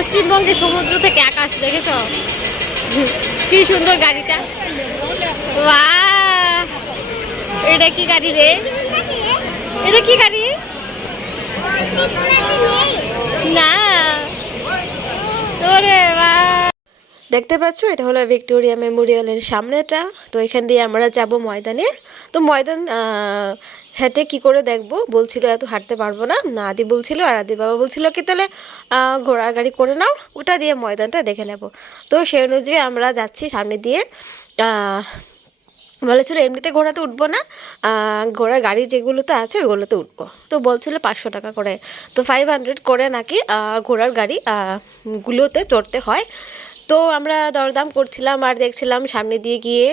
পশ্চিমবঙ্গে সমুদ্র থেকে আকাশ, দেখেছ? কি সুন্দর গাড়িটা। এটা কি গাড়ি রে? এটা কি গাড়ি? না। ওরে বাহ! দেখতে পাচ্ছ? এটা হলো ভিক্টোরিয়া মেমোরিয়ালের সামনেটা। তো এখান দিয়ে আমরা যাব ময়দানে। তো ময়দান হেঁটে কি করে দেখব? বলছিল, এত হাঁটতে পারব না। না, আদি বলছিল, আর আদির বাবা বলছিল কি, তাহলে ঘোড়ার গাড়ি করে নাও। ওটা দিয়ে ময়দানটা দেখে নেব। তো সেই অনুযায়ী আমরা যাচ্ছি সামনে দিয়ে। বলেছিল, এমনিতে ঘোড়াতে উঠবো না। ঘোড়ার গাড়ি যেগুলোতে আছে, ওগুলোতে উঠবো। তো বলছিল, পাঁচশো টাকা করে। তো ফাইভ হান্ড্রেড করে নাকি ঘোড়ার গাড়ি গুলোতে চড়তে হয়। তো আমরা দরদাম করছিলাম আর দেখছিলাম সামনে দিয়ে গিয়ে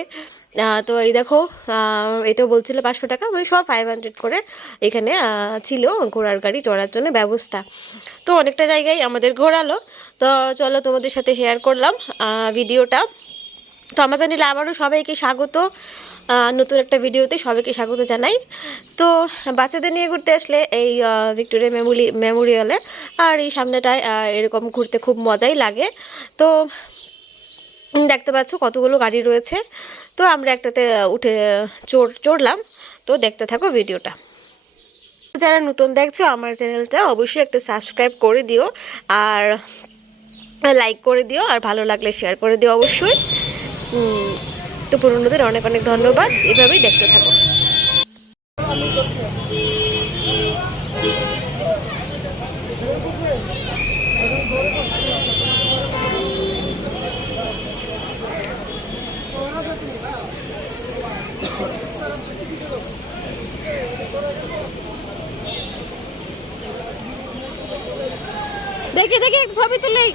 তো এই দেখো আহ, এটা বলছিল পাঁচশো টাকা মানে সব ফাইভ হান্ড্রেড করে এখানে ছিল ঘোড়ার গাড়ি চড়ার জন্য ব্যবস্থা। তো অনেকটা জায়গায় আমাদের ঘোরালো। তো চলো তোমাদের সাথে শেয়ার করলাম ভিডিওটা তো আমার চ্যানেলে আবারও সবাইকে স্বাগত নতুন একটা ভিডিওতে সবাইকে স্বাগত জানাই। তো বাচ্চাদের নিয়ে ঘুরতে আসলে এই ভিক্টোরিয়া মেমোরি মেমোরিয়ালে আর এই সামনেটায় এরকম ঘুরতে খুব মজাই লাগে। তো দেখতে পাচ্ছ কতগুলো গাড়ি রয়েছে। তো আমরা একটাতে উঠে, চড়, চড়লাম। তো দেখতে থাকো ভিডিওটা। যারা নতুন দেখছ আমার চ্যানেলটা, অবশ্যই একটা সাবস্ক্রাইব করে দিও আর লাইক করে দিও আর ভালো লাগলে শেয়ার করে দিও অবশ্যই। তো পুরনোদের অনেক অনেক ধন্যবাদ। এভাবেই দেখতে থাকো। দেখি দেখি ছবি তুলি।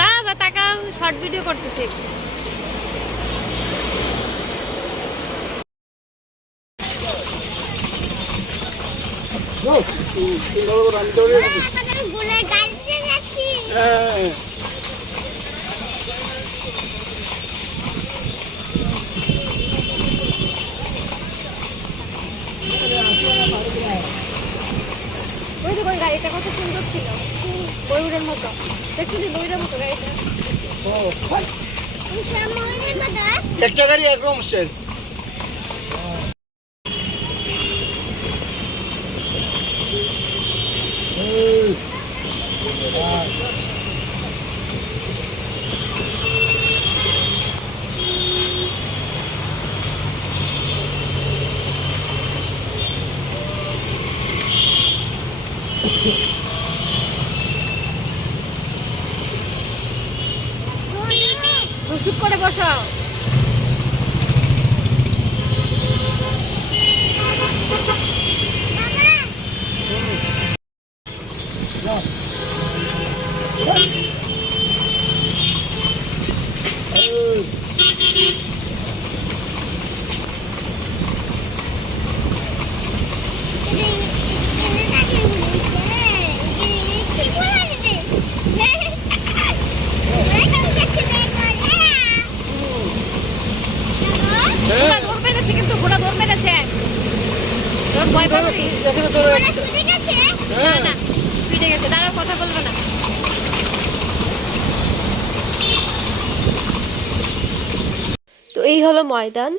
বাবা তাকাও শর্ট ভিডিও করতেছি। ওই বইউরের মতো। দেখছিলি ময়ূরের মতো গাড়িটা একটা গাড়ি একরকম শেষ চুপ করে বসো ঘোড়া দৌড় মেরেছে কিন্তু ঘোড়া দৌড় মেরেছে তোর ভয় পাবি এখানে তো না না ফিরে গেছে দাঁড়াও কথা বলব না তো এই হলো ময়দান।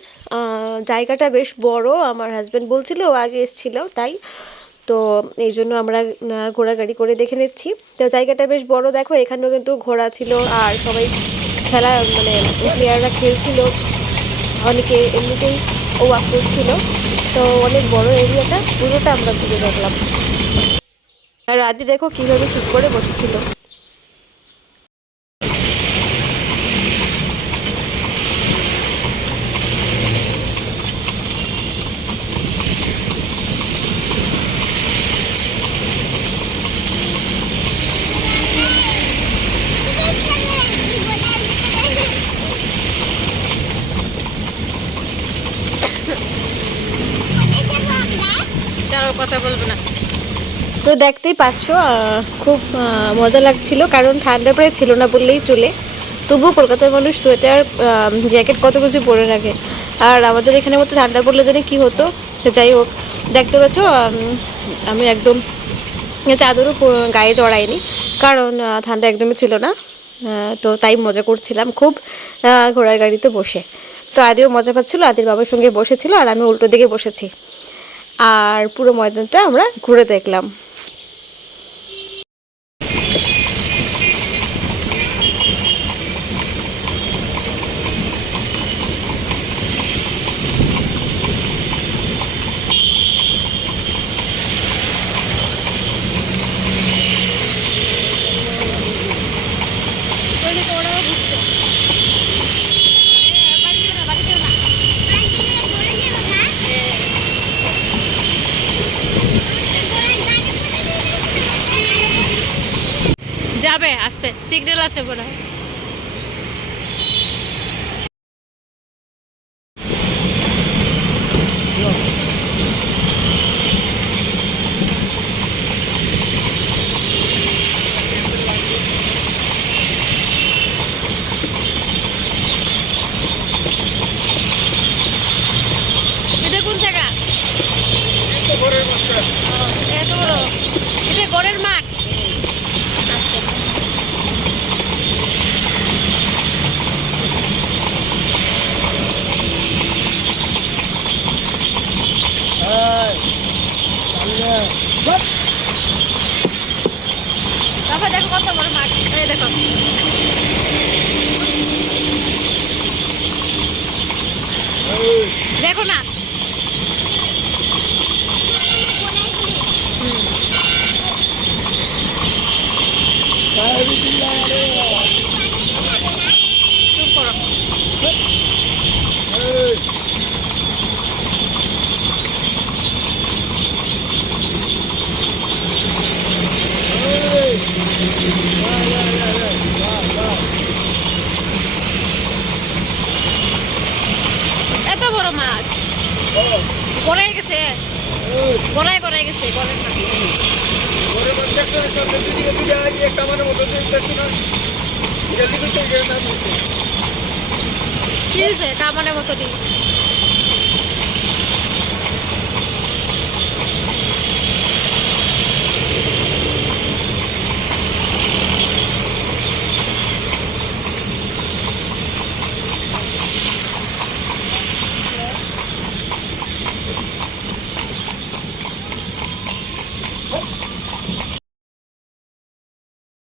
জায়গাটা বেশ বড় আমার হাজব্যান্ড বলছিল ও আগে এসেছিল তাই। তো এই জন্য আমরা আহ, ঘোড়াগাড়ি করে দেখে নিচ্ছি। তো জায়গাটা বেশ বড় দেখো এখানেও কিন্তু ঘোড়া ছিল আর সবাই খেলা মানে প্লেয়াররা খেলছিল। অনেকে এমনিতেই ওয়াক করছিল। তো অনেক বড় এরিয়াটা পুরোটা আমরা ঘুরে দেখলাম। আর আদি দেখো কীভাবে চুপ করে বসেছিল। কথা বলব না। তো দেখতেই পাচ্ছ খুব মজা লাগছিল, কারণ ঠান্ডা প্রায় ছিল না বললেই চলে। তবুও কলকাতার মানুষ সোয়েটার জ্যাকেট কত কিছু পরে রাখে। আর আমাদের এখানে মতো ঠান্ডা পড়লে জানি কি হতো? যাই হোক, দেখতে পাচ্ছ, আমি একদম চাদরও গায়ে জড়াইনি, কারণ ঠান্ডা একদমই ছিল না। তো তাই মজা করছিলাম খুব ঘোড়ার গাড়িতে বসে। তো আদিও মজা পাচ্ছিল, আদির বাবার সঙ্গে বসেছিল, আর আমি উল্টো দিকে বসেছি। আর পুরো ময়দানটা আমরা ঘুরে দেখলাম যাবে আসতে সিগন্যাল আছে বলে এটা কোন জায়গা এত বড় এটা গড়ের মাঠ তারপর দেখো কত বড় মাঠ এই দেখো দেখো না চুপ করো এত বড় মাছ গড়াই গেছে। গড়াই গড়াই গেছে গড়ের মাঠ কি হয়েছে? কামানের মতনই